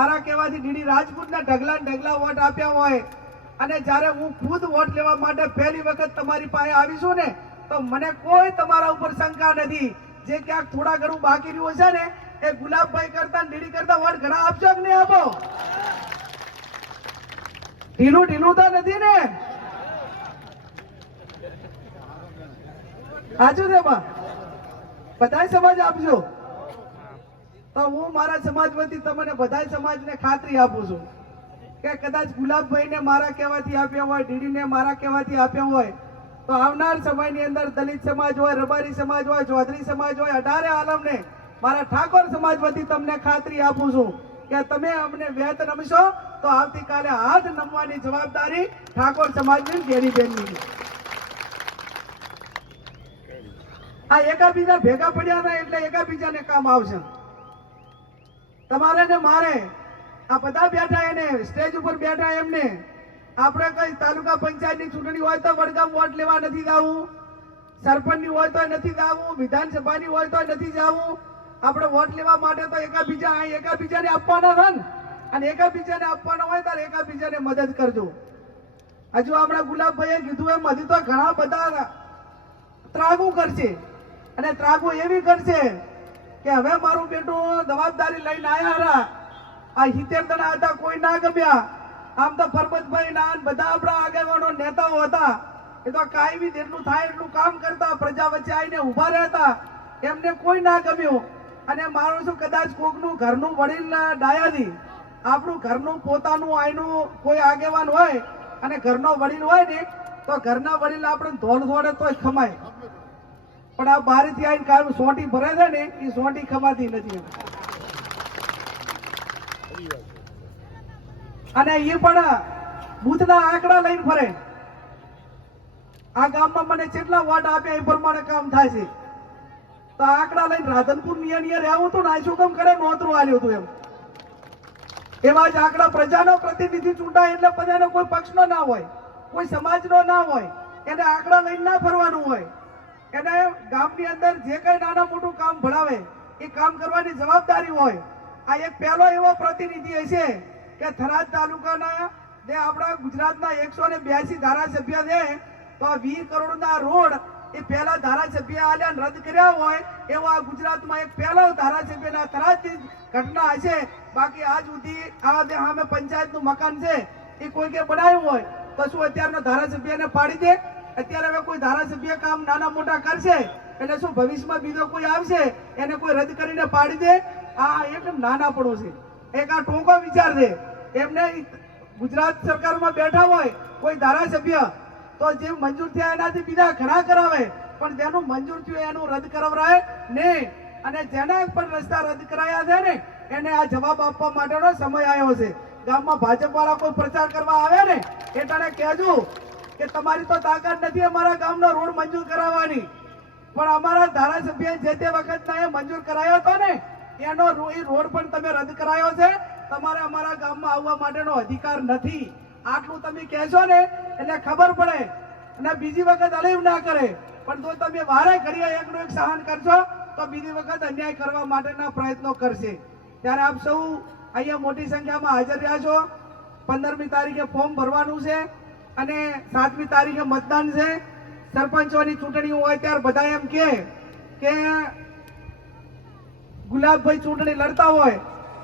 મારા કહેવાથી ડીડી રાજપૂતના ઢગલા ને ઢગલા વોટ આપ્યા હોય અને જ્યારે હું ખુદ વોટ લેવા માટે પહેલી વખત તમારી પાસે આવીશું ને તો મને કોઈ તમારા ઉપર શંકા નથી. જે ક્યાંક થોડા ઘણું બાકી રહ્યું છે ને એ ગુલાબભાઈ કરતા ડીડી કરતા વોટ ઘણા આપશો કે નહીં આપો? ઢીલું તો નથી ને? સાચું છે બા? બધા સમાજ આપજો. તો હું મારા સમાજ વતી તમને બધા સમાજને ખાતરી આપું છું કે કદાચ ગુલાબભાઈને મારા કહેવાથી આપ્યા હોય, ડીડીને મારા કહેવાથી આપ્યા હોય, તો આવનાર સમયની અંદર દલિત સમાજ હોય, રબારી સમાજ હોય, ચૌધરી સમાજ હોય, 18 આલમને મારા ઠાકોર સમાજ વતી તમને ખાતરી આપું છું કે તમે અમને વેત નમશો તો આવતીકાલે હાથ નમવાની જવાબદારી ઠાકોર સમાજની ગેરીબેનની. આ એકાબીજા ભેગા પડ્યા હતા એટલે એકાબીજાને કામ આવશે. તમારે ને મારે આ બધા બેઠા એને સ્ટેજ ઉપર બેઠા એમને આપણે કઈ તાલુકા પંચાયતની ચૂંટણી હોય તો વડગામ વોટ લેવા નથી જવું, સરપંચની હોય તો નથી જવું, વિધાનસભાની હોય તો નથી જવું. આપણે વોટ લેવા માટે તો એકાબીજાને આપવાના હતા ને, અને એકાબીજાને આપવાના હોય ત્યારે એકાબીજાને મદદ કરજો. હજુ હમણાં ગુલાબભાઈએ કીધું એમ હજી તો ઘણા બધા ત્રાગુ કરશે અને ત્રાગુ એવી કરશે કે હવે મારું બેટું જવાબદારી લઈને આવ્યા આ 70 જણા હતા, કોઈ ના ગમ્યા. આમ તો ફરબતભાઈ ના બધા આપણા આગેવાનો નેતાઓ હતા, એ તો કાયમી જેટલું થાય એટલું કામ કરતા, પ્રજા વચ્ચે આવીને ઉભા રહેતા, એમને કોઈ ના ગમ્યું. અને મારું શું કદાચ કોકનું ઘરનું વડીલ ડાયાથી આપણું ઘરનું પોતાનું આઈનું કોઈ આગેવાન હોય અને ઘરનો વડીલ હોય ને તો ઘરના વડીલ આપણે ધોળ ધોળે તોય ખમાય, પણ આ બારીથી આવીને કાયમ સોટી ભરે છે ને એ સોટી ખમાતી નથી. અને એ પણ બુથના આંકડા લઈને ફરે. આ ગામમાં મને કેટલા વોટ આપ્યા એ પ્રમાણે કામ થાય છે. તો આંકડા લઈને રાધનપુર નિયર રહેવું હતું ને, આ શું કામ કરે નોતરું આલ્યું હતું એમ. એવા જ આંકડા પ્રજાનો પ્રતિનિધિ ચૂંટાય એટલે બધાનો કોઈ પક્ષનો ના હોય, કોઈ સમાજનો ના હોય, એને આંકડા લઈને ના ફરવાનું હોય. એને ગામની અંદર જે કઈ નાના મોટું કામ ભણાવે એ કામ કરવાની જવાબદારી હોય. આ એક પહેલો એવો પ્રતિનિધિ હશે કે થરાદ તાલુકાના જે આપણા ગુજરાતના 182 ધારાસભ્ય છે તો 20 કરોડના રોડ એ પહેલા ધારાસભ્ય આલ્યા રદ કર્યા હોય એવો આ ગુજરાતમાં એક પહેલો ધારાસભ્યના થરાદની ઘટના હશે. બાકી આજ સુધી આ જે સામે પંચાયતનું મકાન છે એ કોઈ કે બનાવ્યું હોય તો શું અત્યારના ધારાસભ્યને પાડી દે? અત્યારે હવે કોઈ ધારાસભ્ય કામ નાના મોટા કરશે એટલે શું ભવિષ્યમાં બીજો કોઈ આવશે એને કોઈ રદ કરીને પાડી દે? આ એક નાનાપણું છે, એક આ ટૂંકો વિચાર છે. એમને ગુજરાત સરકારમાં બેઠા હોય કોઈ ધારાસભ્ય તો જે મંજૂર થયા એનાથી બીજા ઘણા કરાવે, પણ જેનું મંજૂર થયું એનું રદ કરાવરાય નહીં. અને જેના પણ રસ્તા રદ કરાયા છે ને એને આ જવાબ આપવા માટેનો સમય આવ્યો છે. ગામમાં ભાજપ વાળા કોઈ પ્રચાર કરવા આવે ને એટલે કહેજો કે તમારી તો તાકાત નથી અમારા ગામનો રોડ મંજૂર કરાવવાની, પણ અમારા ધારાસભ્ય જે તે વખતના એ મંજૂર કરાયો હતો ને એનો એ રોડ પણ તમે રદ કરાયો છે. તમારે અમારા ગામમાં આવવા માટેનો અધિકાર નથી. આટલું તમે કહેશો ને એટલે ખબર પડે અને બીજી વખત અલીવ ના કરે. પણ જો તમે વારે ઘડીએ એકનું એક સહન કરશો તો બીજી વખત અન્યાય કરવા માટેના પ્રયત્નો કરશે. ત્યારે આપ સૌ અહીંયા મોટી સંખ્યામાં હાજર રહ્યા છો. 15મી તારીખે ફોર્મ ભરવાનું છે અને 7મી તારીખે મતદાન છે. સરપંચોની ચૂંટણી હોય ત્યારે બધા એમ કે ગુલાબભાઈ ચૂંટણી લડતા હોય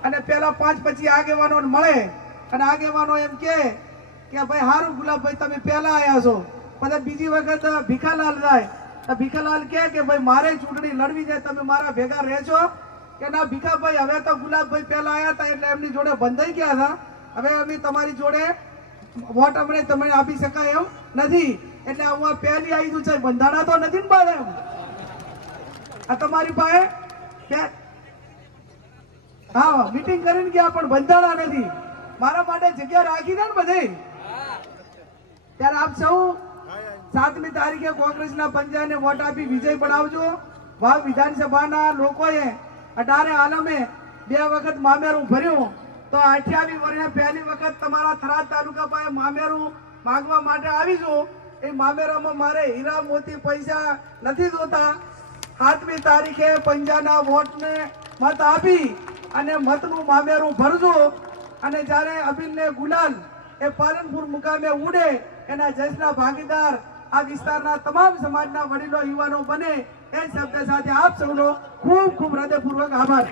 અને પેલા 5 પછી આગેવાનો મળે અને આગેવાનો એમ કે ભાઈ હારું ગુલાબભાઈ તમે પેલા આવ્યા છો, પછી બીજી વખત ભીખાલાલ જાય તો ભીખાલાલ કે ભાઈ મારે ચૂંટણી લડવી છે, તમે મારા ભેગા રહેશો કે ના? ભીખાભાઈ હવે તો ગુલાબભાઈ પેલા આવ્યા હતા એટલે એમની જોડે બંધાઈ ગયા હતા, હવે અમે તમારી જોડે વોટ અમને તમને આપી શકાય એમ નથી, એટલે હું આ પહેલી આવી છું છે. બંધાણા તો નથી ને બાદ એમ આ તમારી પાસે હા મીટિંગ કરીને ગયા પણ બંધાણા નથી. મારા માટે જગ્યા રાખી દે ને બધે. ત્યારે આપ સૌ 7મી તારીખે કોંગ્રેસના પંજાને વોટ આપી વિજય બનાવજો. વાવ વિધાનસભાના લોકોએ 18 આલમે 2 વખત મામેરું ભર્યું તો 28 વર્ષે પહેલી વખત તમારા થરાદ તાલુકા પાસે મામેરું માંગવા માટે આવીશું. એ મામેરામાં મારે હીરા મોતી પૈસા નથી જોતા. 7મી તારીખે પંજાના વોટને મત આપી અને મતનું મામેરું ભરજો અને જ્યારે અબીલ ને ગુલાલ એ પાલનપુર મુકામે ઉડે એના જશ્નના ભાગીદાર આ વિસ્તારના તમામ સમાજના વડીલો યુવાનો બને એ શબ્દ સાથે આપ સૌનો ખૂબ ખૂબ હૃદયપૂર્વક આભાર.